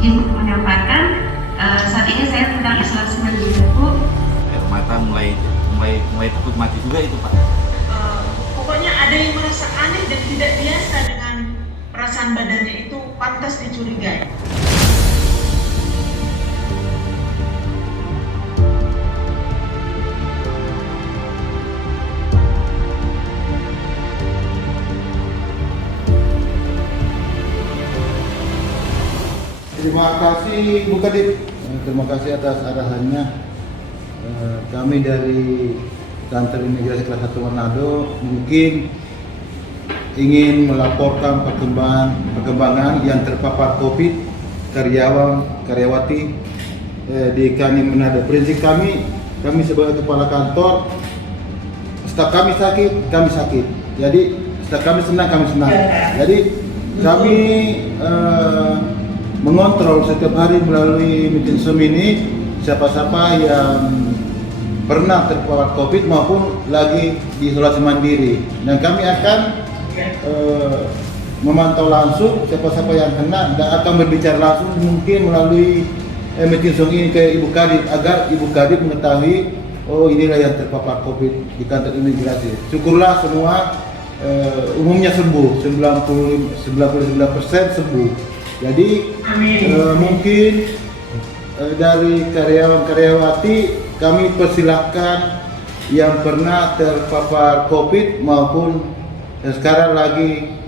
izin menyampaikan saat ini saya sedang isolasi mandiri, Bu. Air mata mulai takut mati juga itu, Pak. Pokoknya ada yang merasa aneh dan tidak biasa dengan perasaan badannya itu, pantas dicurigai. Terima kasih Bu Kadip, terima kasih atas arahannya. Kami dari Kantor Imigrasi Kelas 1 Manado mungkin ingin melaporkan perkembangan yang terpapar COVID karyawati di Kani Manado. Prinsip kami sebagai kepala kantor, staf kami sakit. Jadi staf kami senang, kami senang. Jadi kami mengontrol setiap hari melalui meeting Zoom ini siapa-siapa yang pernah terpapar COVID maupun lagi di isolasi mandiri, dan kami akan memantau langsung siapa-siapa yang kena dan akan berbicara langsung mungkin melalui meeting Zoom ini ke Ibu Kadip agar Ibu Kadip mengetahui inilah yang terpapar COVID di kantor imigrasi. Syukurlah semua umumnya sembuh, 99% sembuh. Jadi mungkin dari karyawan-karyawati kami persilahkan yang pernah terpapar COVID maupun sekarang lagi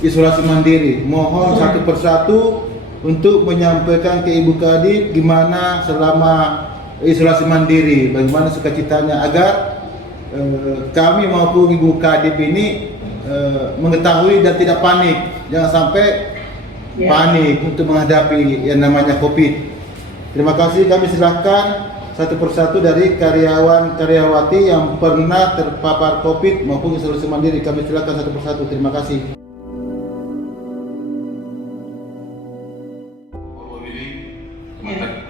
isolasi mandiri, mohon satu persatu untuk menyampaikan ke Ibu Kadip gimana selama isolasi mandiri, bagaimana sukacitanya agar kami maupun Ibu Kadip ini mengetahui dan tidak panik, jangan sampai panik untuk menghadapi yang namanya COVID. Terima kasih, kami silakan satu persatu dari karyawan-karyawati yang pernah terpapar COVID maupun isolasi mandiri. Kami silakan satu persatu. Terima kasih.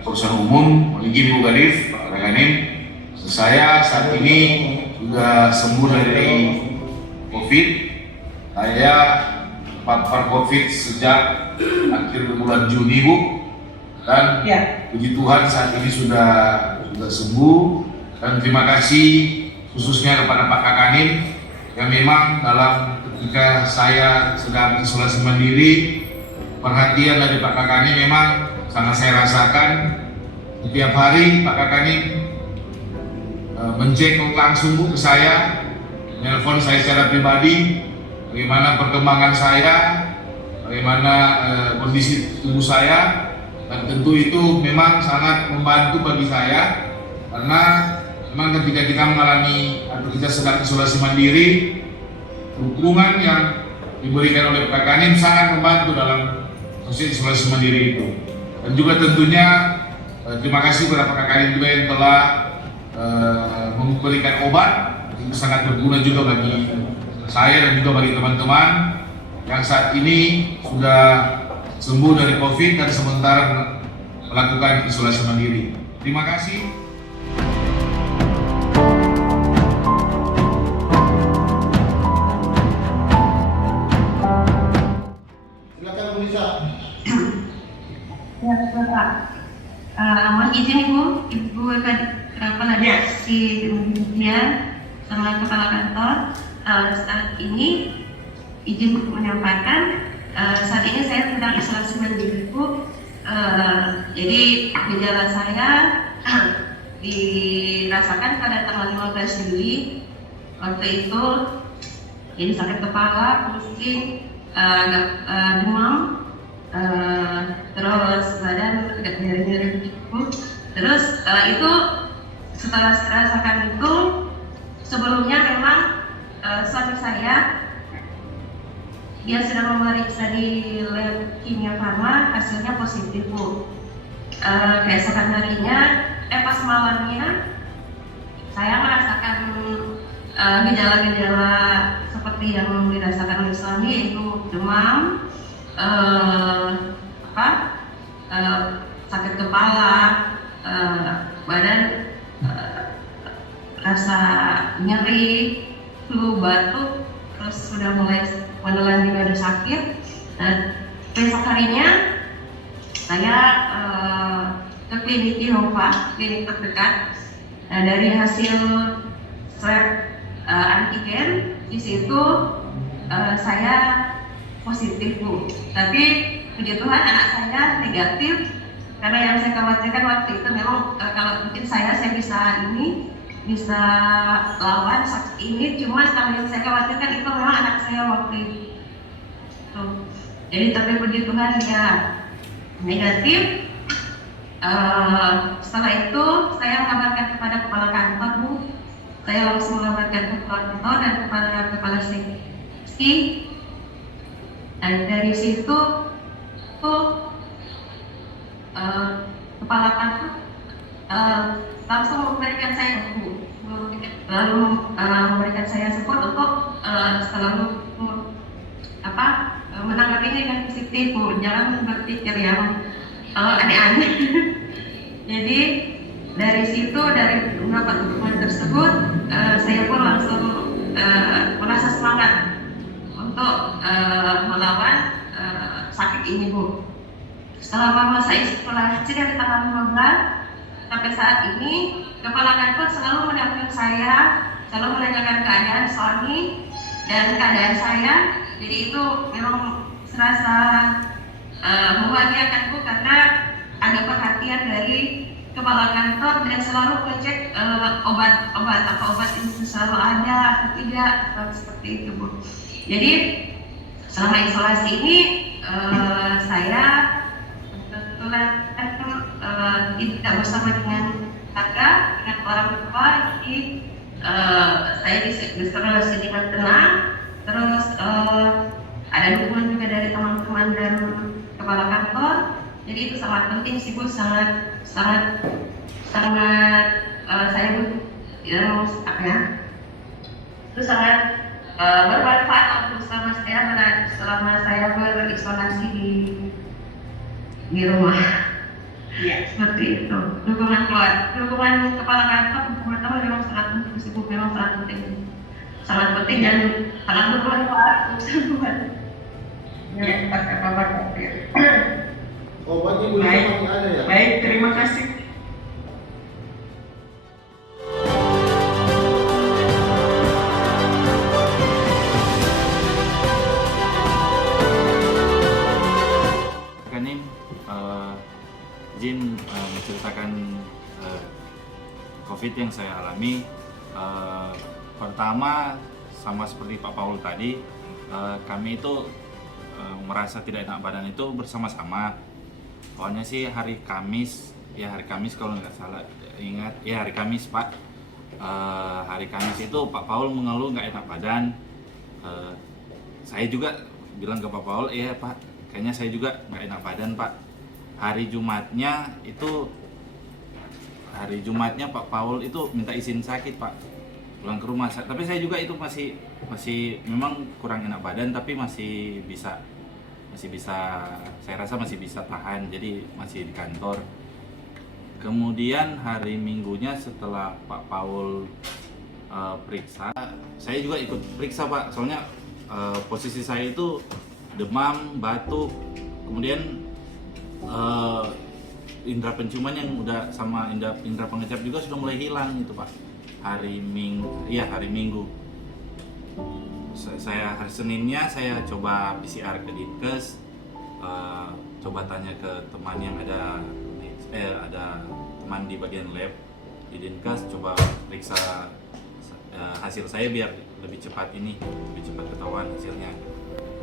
Perusahaan umum, izin Bu Kadip, Pak Raganim, saya saat ini sudah sembuh dari COVID. Saya terpapar COVID sejak akhir bulan Juni, Bu, dan puji Tuhan saat ini sudah sembuh, dan terima kasih khususnya kepada Pak Kakanin yang memang dalam ketika saya sedang isolasi mandiri, perhatian dari Pak Kakanin memang sangat saya rasakan. Setiap hari Pak Kakanin mencek langsung, Bu, ke saya, menelpon saya secara pribadi bagaimana perkembangan saya, bagaimana kondisi tubuh saya, dan tentu itu memang sangat membantu bagi saya karena memang ketika kita mengalami atau kita sedang isolasi mandiri, dukungan yang diberikan oleh Pak Kanim sangat membantu dalam proses isolasi mandiri itu. Dan juga tentunya terima kasih kepada Pak Kanim juga yang telah memberikan obat, itu sangat berguna juga bagi saya dan juga bagi teman-teman yang saat ini sudah sembuh dari COVID dan sementara melakukan isolasi mandiri. Terima kasih. Silakan Bu Lisa. Ya, Bapak. Mohon izin Ibu Kadip si media sama kepala kantor. Saat ini izin menyampaikan saat ini saya sedang isolasi mandiri, Bu. Jadi gejala saya dirasakan pada tanggal 15 Juli. Waktu itu jadi sakit kepala, pusing, demam, terus badan agak nyeri-nyeri gitu. Terus itu setelah rasakan itu, sebelumnya memang suami saya dia sudah memeriksa di lab kimia farma, hasilnya positif, Bu. Keesokan harinya, pas malamnya saya merasakan gejala-gejala seperti yang dirasakan oleh suami, yaitu demam, sakit kepala, badan rasa nyeri, flu, batuk, terus sudah mulai menelan juga ada sakit. Dan besok harinya saya ke klinik Innova, klinik terdekat. Nah, dari hasil swab antigen di situ saya positif, Bu. Tapi puji Tuhan anak saya negatif, karena yang saya khawatirkan waktu itu memang kalau mungkin saya bisa lawan sakit ini, cuma yang saya khawatirkan itu memang anak saya waktu itu. Jadi tapi puji Tuhan dia negatif. Setelah itu saya mengabarkan kepada kepala kantor, Bu. Saya langsung mengabarkan ke kepala kantor dan kepada kepala seksi. Dan dari situ kepala kantor langsung memberikan saya buku, lalu memberikan saya support untuk selalu menanggapi ini dengan positif, Bu. Jangan berpikir yang aneh-aneh. Jadi dari situ, dari beberapa dukungan tersebut, saya pun langsung merasa semangat untuk melawan sakit ini, Bu. Selama masa isolasi dari tanggal 15 sampai saat ini, kepala kantor selalu mendampingi saya, selalu menanyakan keadaan suami dan keadaan saya. Jadi itu memang serasa membahagiakan, Bu, karena ada perhatian dari kepala kantor dan selalu mengecek obat itu selalu ada atau tidak, seperti itu, Bu. Jadi selama isolasi ini saya kebetulan tidak bersama dengan keluarga, dengan orang tua, jadi saya diisolasi dengan tenang. Terus ada dukungan juga dari teman-teman dan kepala kantor. Jadi itu sangat penting sih, Bu, sangat saya itu sangat bermanfaat untuk selama saya berisolasi di rumah. Ya, seperti itu. Dukungan kepala kantor, dukungan teman memang sangat penting sih, Bu, memang sangat penting. Sangat penting dan sangat bermanfaat untuk semua. Ya, pakai kabar. Obatnya Bu Lisa masih ada ya? Baik, terima kasih. Kanim izin menceritakan COVID yang saya alami. Pertama, sama seperti Pak Paul tadi, kami itu merasa tidak enak badan itu bersama-sama. Awalnya sih hari Kamis kalau nggak salah ingat, ya hari Kamis, Pak. Hari Kamis itu Pak Paul mengeluh nggak enak badan. Saya juga bilang ke Pak Paul, iya Pak, kayaknya saya juga nggak enak badan, Pak. Hari Jumatnya Pak Paul itu minta izin sakit, Pak, pulang ke rumah. Tapi saya juga itu masih memang kurang enak badan, tapi masih bisa, saya rasa masih bisa tahan, jadi masih di kantor. Kemudian hari Minggunya setelah Pak Paul periksa, saya juga ikut periksa, Pak. Soalnya posisi saya itu demam, batuk, kemudian indera penciuman yang udah sama indera pengecap juga sudah mulai hilang gitu, Pak. Hari Minggu. Saya hari Seninnya saya coba PCR ke Dinkes, coba tanya ke teman yang ada teman di bagian lab di Dinkes, coba periksa hasil saya biar lebih cepat ketahuan hasilnya.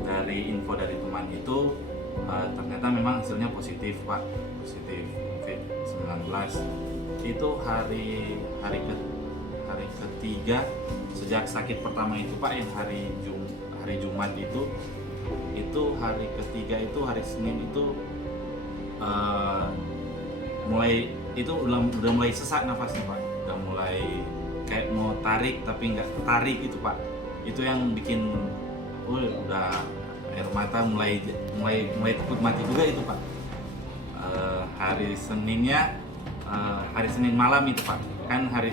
Dari info dari teman itu ternyata memang hasilnya positif, Pak, positif COVID-19. Itu hari ketiga sejak sakit pertama itu, Pak, yang hari Jumat itu hari ketiga itu hari Senin itu udah mulai sesak nafasnya, Pak. Udah mulai kayak mau tarik tapi nggak tarik itu, Pak. Itu yang bikin udah air mata mulai takut mati juga itu, Pak. Hari Senin malam itu, Pak. Kan hari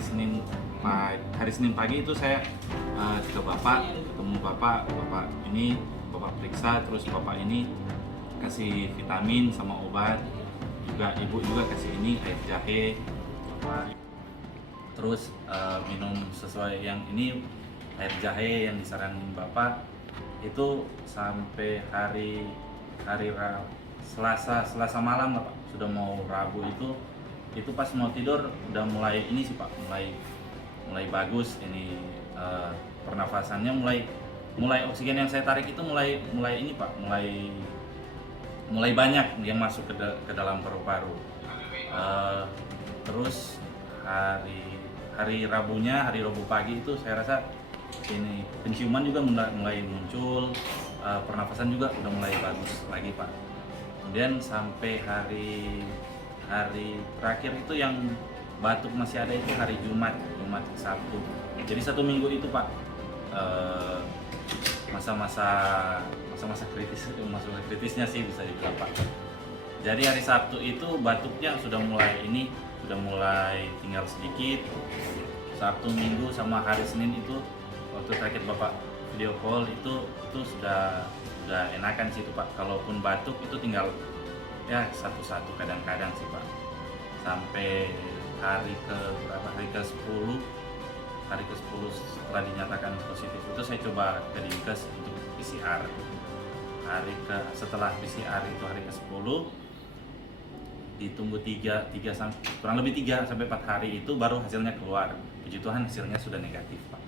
Senin pagi itu saya ketemu bapak periksa, terus bapak ini kasih vitamin sama obat. juga ibu juga kasih ini air jahe, terus minum sesuai yang ini air jahe yang disaranin bapak itu sampai hari Selasa malam Pak, sudah mau Rabu itu pas mau tidur udah mulai ini sih Pak, mulai bagus ini, pernafasannya mulai oksigen yang saya tarik itu mulai ini Pak, mulai banyak yang masuk ke dalam paru-paru. Terus hari Rabunya, hari Rabu pagi itu saya rasa ini penciuman juga mulai muncul, pernafasan juga udah mulai bagus lagi Pak. Kemudian sampai hari terakhir itu yang batuk masih ada itu hari Jumat Sabtu. Jadi 1 minggu itu Pak, masa-masa kritisnya sih bisa dibilang Pak. Jadi hari Sabtu itu batuknya sudah mulai tinggal sedikit. Sabtu, Minggu sama hari Senin itu waktu terakhir Bapak video call itu sudah enakan sih itu Pak. Kalaupun batuk itu tinggal ya satu-satu kadang-kadang sih Pak. Sampai hari ke-10 setelah dinyatakan positif itu saya coba ke Dinkes untuk PCR. Setelah PCR itu hari ke-10 ditunggu kurang lebih 3 sampai 4 hari itu baru hasilnya keluar. Puji Tuhan hasilnya sudah negatif Pak.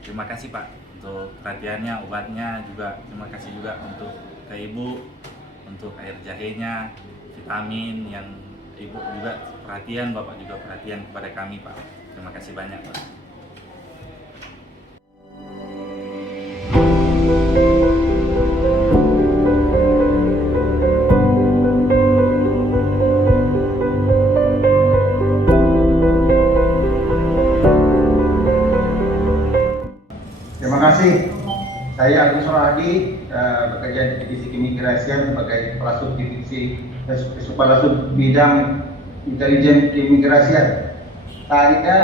Terima kasih Pak untuk perhatiannya, obatnya juga terima kasih juga untuk ke Ibu, untuk air jahenya, vitamin yang Ibu juga perhatian, Bapak juga perhatian kepada kami Pak. Terima kasih banyak Pak. Terima kasih. Saya Agus Rohadi, bekerja di Divisi Keimigrasian sebagai Kepala Sub Bidang Intelijen Keimigrasian. Saya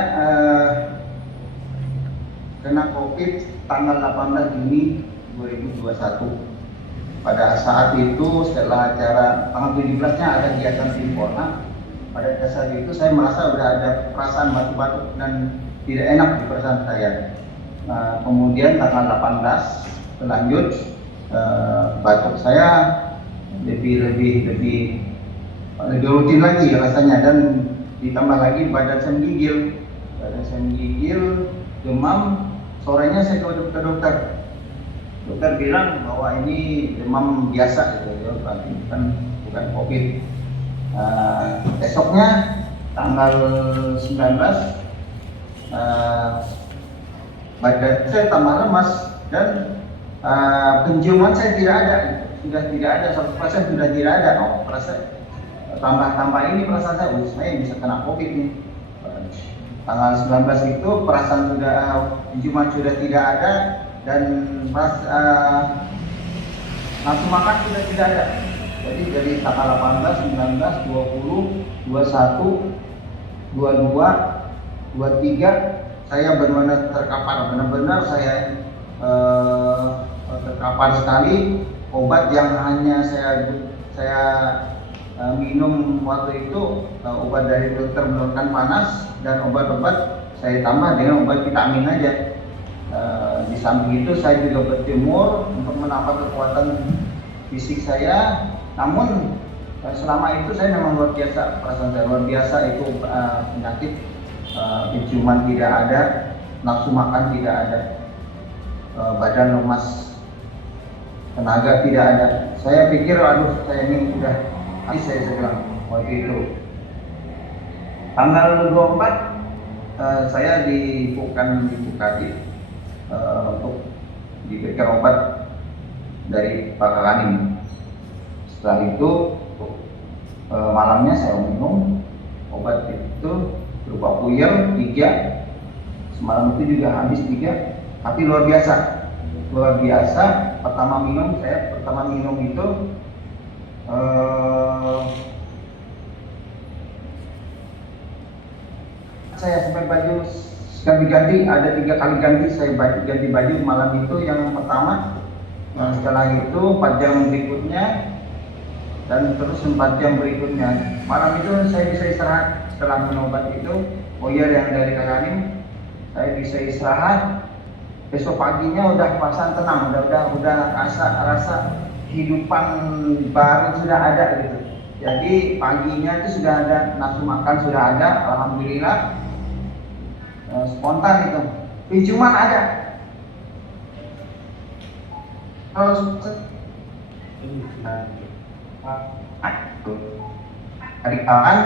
kena COVID tanggal 18 Juni 2021. Pada saat itu setelah acara tanggal 17-nya ada kegiatan Simpona. Pada saat itu saya merasa sudah ada perasaan batuk-batuk dan tidak enak di perasaan saya. Kemudian tanggal 18 berlanjut, batuk saya lebih rutin lagi rasanya, dan ditambah lagi badan saya menggigil, demam. Sorenya saya ke dokter bilang bahwa ini demam biasa gitu ya, berarti bukan COVID. Besoknya tanggal 19 badan saya tambah lemas dan penciuman saya tidak ada, sudah tidak ada 100%, sudah tidak ada. Tambah ini perasaan saya bisa kena COVID nih. Tanggal 19 itu perasaan penciuman sudah tidak ada dan nafsu makan sudah tidak ada. Jadi dari tanggal 18, 19, 20, 21, 22, 23 saya benar-benar terkapar, benar-benar saya terkapar sekali. Obat yang hanya saya minum waktu itu obat dari dokter menurunkan panas, dan obat-obat saya tambah dengan obat vitamin aja. Di samping itu saya juga berjemur untuk menambah kekuatan fisik saya. Namun selama itu saya memang luar biasa, perasaan saya luar biasa itu penyakit. Penciuman tidak ada, nafsu makan tidak ada, badan lemas, tenaga tidak ada. Saya pikir saya ini udah habis, saya bilang waktu itu. Tanggal 24 saya bukan di Bukadi untuk diberikan obat dari Pak Kakanin. Setelah itu malamnya saya minum obat itu berupa puyel 3, semalam itu juga habis 3, tapi luar biasa. Pertama minum itu saya sampai baju ganti-ganti, ada 3 kali ganti saya ganti baju malam itu yang pertama. Setelah itu 4 jam berikutnya dan terus 4 jam berikutnya. Malam itu saya bisa istirahat setelah minum obat itu. Puyer yang dari Kakanin, saya bisa istirahat. Besok paginya udah perasaan tenang, udah rasa kehidupan baru sudah ada gitu. Jadi paginya itu sudah ada, nafsu makan sudah ada, alhamdulillah. Spontan itu, penciuman ada. Kalau hari kapan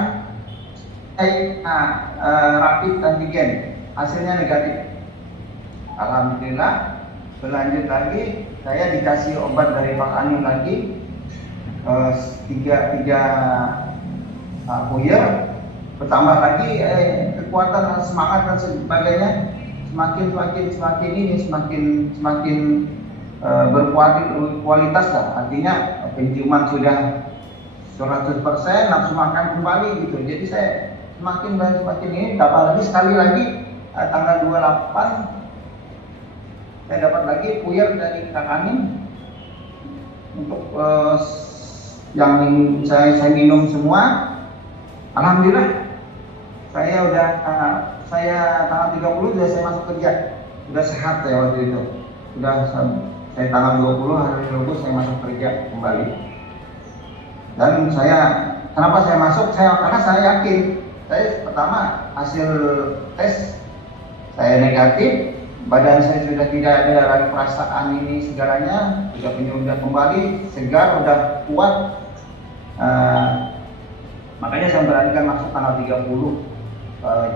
saya rapid antigen, hasilnya negatif. Alhamdulillah. Berlanjut lagi, saya dikasih obat dari Pak Anim lagi, tiga puyer, bertambah lagi kekuatan semangat dan sebagainya, semakin berkualitas lah. Artinya penciuman sudah 100%, nafsu makan kembali gitu. Jadi saya semakin ini. Dapat lagi sekali lagi tanggal 28 saya dapat lagi puyer dari Kak Amin untuk yang saya minum semua. Alhamdulillah saya tanggal 30 sudah saya masuk kerja, sudah sehat saya waktu itu. Saya tanggal 20 hari Rabu saya masuk kerja kembali. Dan kenapa saya masuk? Karena saya yakin. Saya pertama hasil tes saya negatif. Badan saya sudah tidak ada lagi perasaan ini segalanya, sudah penyudah kembali, segar, udah kuat. Makanya saya beranikan masuk tanggal 30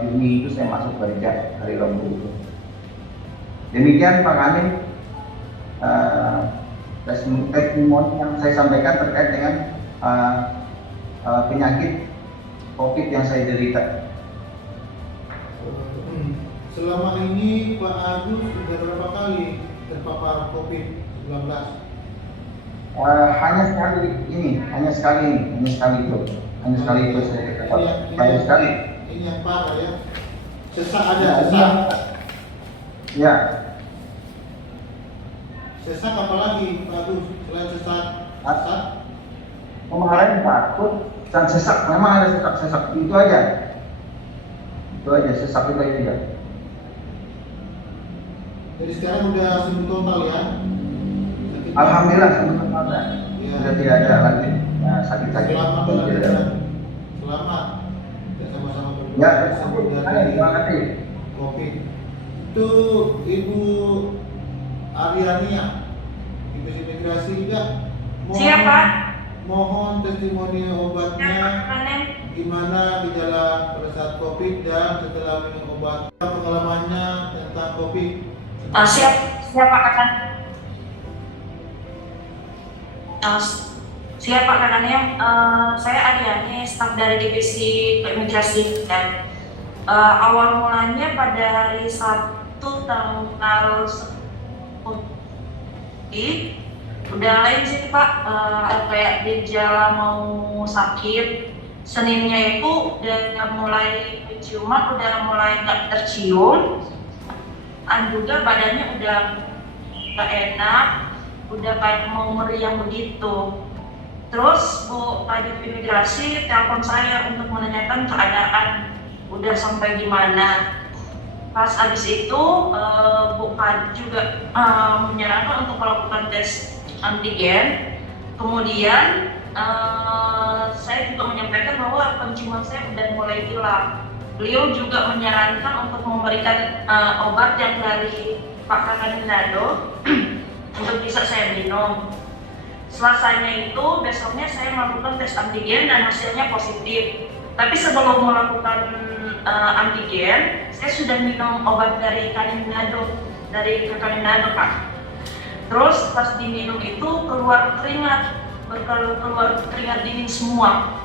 Juni itu saya masuk kerja hari Rabu itu. Demikian Pak Amin testimoni yang saya sampaikan terkait dengan penyakit COVID yang saya derita. Selama ini Pak Agus sudah berapa kali terpapar COVID-19? Hanya sekali itu saya terpapar. Hanya sekali. Ini yang parah ya. Sesak ada, sesak. Ya. Sesak apa lagi Pak Agus selain sesak? Sesak? Kemarin takut dan sesak, memang ada sesak itu aja. Sesak itu aja. Jadi sekarang udah sembuh total ya? Alhamdulillah sembuh total ya. Sudah tidak ada lagi sakit-sakit. Selamat ya. Selamat. Kita sama-sama berdoa. Ya, sembuh terima kasih. COVID. Itu Ibu Ariania, Ibu Imigrasi juga. Siapa? Mohon testimoni obatnya. Gimana gejala pada saat COVID dan setelah minum obat, pengalamannya tentang COVID. Siapa akan siapa kakaknya? Saya Adiani, staf dari divisi keimigrasi dan awal mulanya pada hari Sabtu tanggal 10 udah lain sih Pak, kayak gejala mau sakit. Seninnya itu udah mulai penciuman, udah mulai nggak tercium. Juga badannya udah gak enak, udah kayak mau meriang begitu. Terus Bu Kadif Imigrasi telepon saya untuk menanyakan keadaan udah sampai di mana. Pas habis itu Bu Kadif juga menyarankan untuk melakukan tes antigen. Kemudian saya juga menyampaikan bahwa penciuman saya udah mulai hilang. Beliau juga menyarankan untuk memberikan obat yang dari Pak Kakaninado untuk bisa saya minum. Selasanya itu besoknya saya melakukan tes antigen dan hasilnya positif. Tapi sebelum melakukan antigen, saya sudah minum obat dari Kakaninado, Pak. Terus pas diminum itu keluar keringat dingin semua.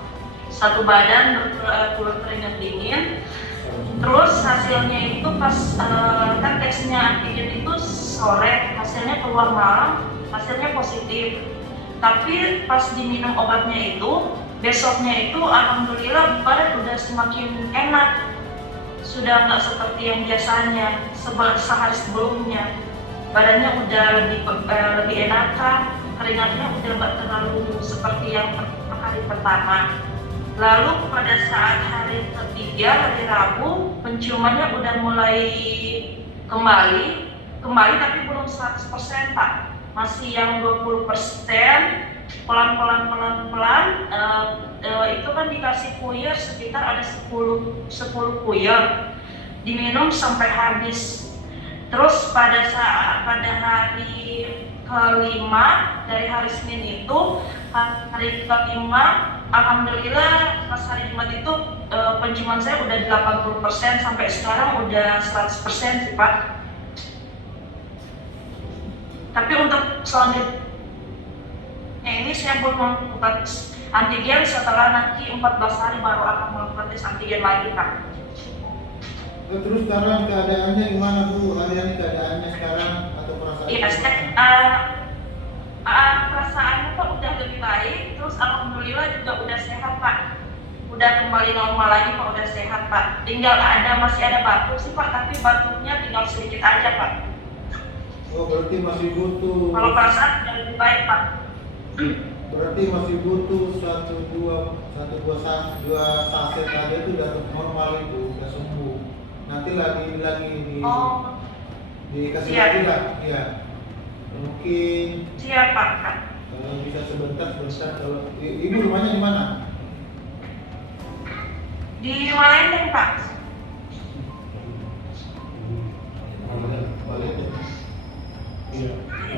Satu badan keluar keringat dingin. Terus hasilnya itu pas kan tesnya antigen itu sore, hasilnya keluar malam, hasilnya positif. Tapi pas diminum obatnya itu, besoknya itu alhamdulillah badan udah semakin enak, sudah nggak seperti yang biasanya sehari sebelumnya. Badannya udah lebih enakan, keringatnya udah nggak terlalu seperti yang hari pertama. Lalu pada saat hari ketiga, hari Rabu, penciumannya udah mulai kembali tapi belum 100% Pak. Masih yang 20%, pelan-pelan. Itu kan dikasih puyer sekitar ada 10 puyer, diminum sampai habis. Terus pada hari kelima dari hari Senin itu, hari kelima alhamdulillah pas hari Jumat itu penciuman saya udah 80%, sampai sekarang udah 100% sih Pak. Tapi untuk selanjutnya ini saya belum melakukan antigen, setelah nanti 14 hari baru akan melakukan tes antigen lagi Pak. Terus sekarang keadaannya gimana Bu? Hari-hari keadaannya sekarang atau perasaan? Iya, perasaannya Pak udah lebih baik, terus alhamdulillah juga udah sehat Pak. Udah kembali normal lagi Pak, udah sehat Pak. Tinggal masih ada batuk sih Pak, tapi batuknya tinggal sedikit aja Pak. Oh, berarti masih butuh. Kalau perasaan udah lebih baik Pak. Berarti masih butuh dua saset aja itu udah normal, itu udah sembuh. Nanti lagi dikasih siap. lagi lah, ya. Mungkin Siap Pak. kalau bisa sebentar. Kalau ibu rumahnya di mana? Di Malendeng Pak.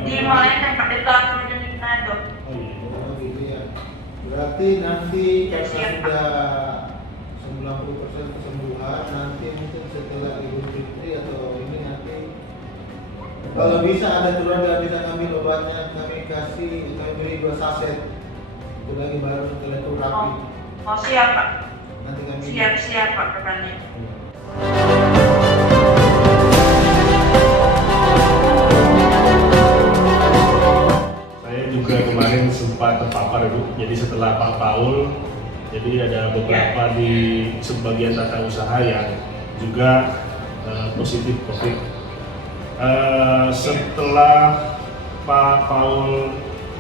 Di Malendeng Pak, di Teluk Manado. Oh gitu ya. Berarti nanti Ya, karena siap, sudah 90% kesembuhan, nanti mungkin setelah Idul Fitri atau ini nanti kalau bisa ada keluarga bisa ngambil obatnya, kami beri 2 saset. Itu lagi baru setelah itu rapi. Oh siap Pak. Nanti kami Siap Pak rekannya. Saya juga kemarin sempat terpapar Ibu. Jadi setelah Pak Paul, jadi ada beberapa di sebagian tata usaha yang juga positif COVID. Setelah Pak Paul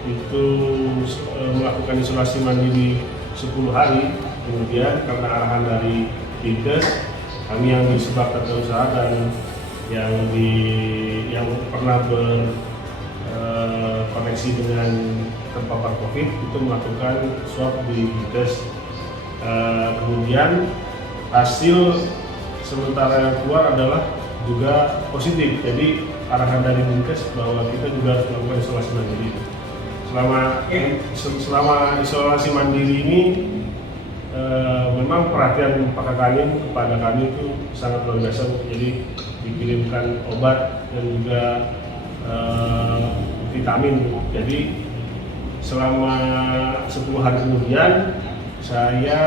itu melakukan isolasi mandiri 10 hari, kemudian karena arahan dari Dinkes, kami yang di sebab tata usaha dan yang pernah koneksi dengan terpapar COVID itu melakukan swab di Dinkes. Kemudian hasil sementara yang keluar adalah juga positif. Jadi arahan dari Dinkes bahwa kita juga harus melakukan isolasi mandiri. Selama isolasi mandiri ini memang perhatian Pak Kakanin kepada kami itu sangat luar biasa. Jadi dikirimkan obat dan juga vitamin. Jadi selama 10 hari kemudian saya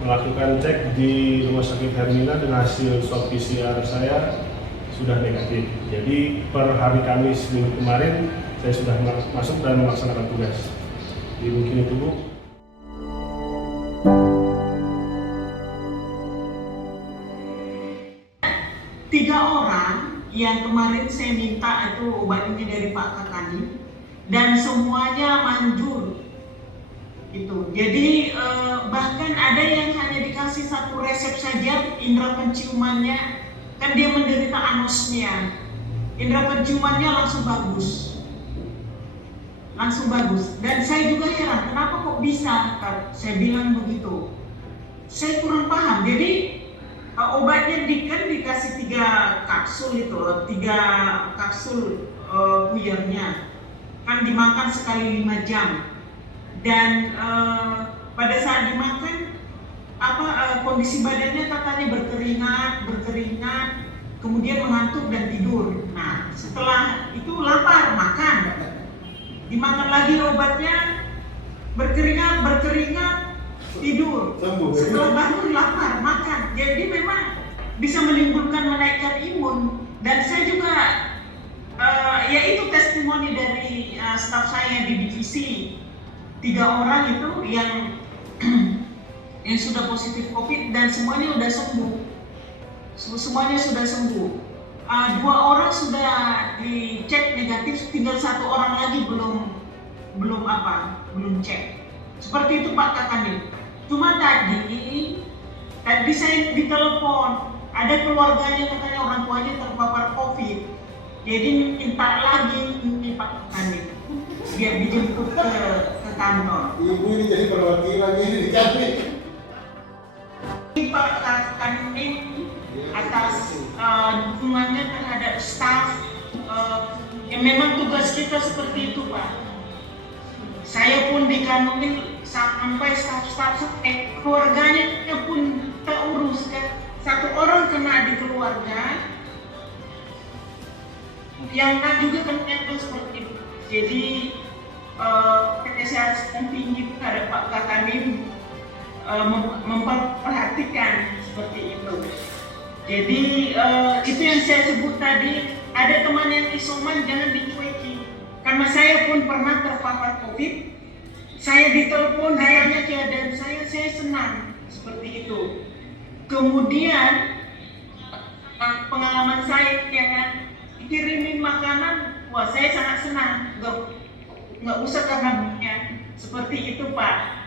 melakukan cek di Rumah Sakit Hermina dengan hasil swab PCR saya sudah negatif. Jadi per hari Kamis minggu kemarin saya sudah masuk dan melaksanakan tugas. Jadi mungkin itu Bu. Tiga orang yang kemarin saya minta itu obat ini dari Pak Kakani dan semuanya manjur itu. Jadi bahkan ada yang hanya dikasih 1 resep saja, indera penciumannya kan dia menderita anosmia, indera penciumannya langsung bagus. Dan saya juga heran kenapa kok bisa, saya bilang begitu. Saya kurang paham. Jadi obatnya dikasih 3 kapsul itu, 3 kapsul puyernya kan dimakan sekali 5 jam dan pada saat dimakan kondisi badannya katanya berkeringat, kemudian mengantuk dan tidur. Nah setelah itu lapar, makan, dimakan lagi obatnya, berkeringat, tidur. Setelah bangun lapar, makan. Jadi memang bisa menimbulkan menaikkan imun. Dan saya juga yaitu testimoni dari staf saya di divisi, 3 orang itu yang sudah positif COVID dan semuanya sudah sembuh. Semuanya sudah sembuh. 2 orang sudah dicek negatif, tinggal 1 orang lagi belum cek. Seperti itu Pak Kakani. Cuma tadi saya ditelepon, ada keluarganya katanya orang tuanya terpapar COVID. Jadi minta lagi ini Pak Kakani, biar dijemput ke kantor. Ibu ini jadi perwakilan ini dicari. Pak Kakani atas dukungannya terhadap staf, yang memang tugas kita seperti itu Pak. Saya pun dikanungin sampai staf-staf keluarganya pun terurus kan. Satu orang kena di keluarga, yang lain juga kena seperti itu. Jadi kesehatan tinggi terhadap Pak Kakanim memperhatikan seperti itu. Jadi itu yang saya sebut tadi, ada teman yang isoman jangan dicuekin. Karena saya pun pernah terpapar COVID, saya ditelepon hayanya keadaan saya senang seperti itu. Kemudian pengalaman saya ya kan, dikirimin makanan, wah saya sangat senang, nggak usah karena seperti itu Pak.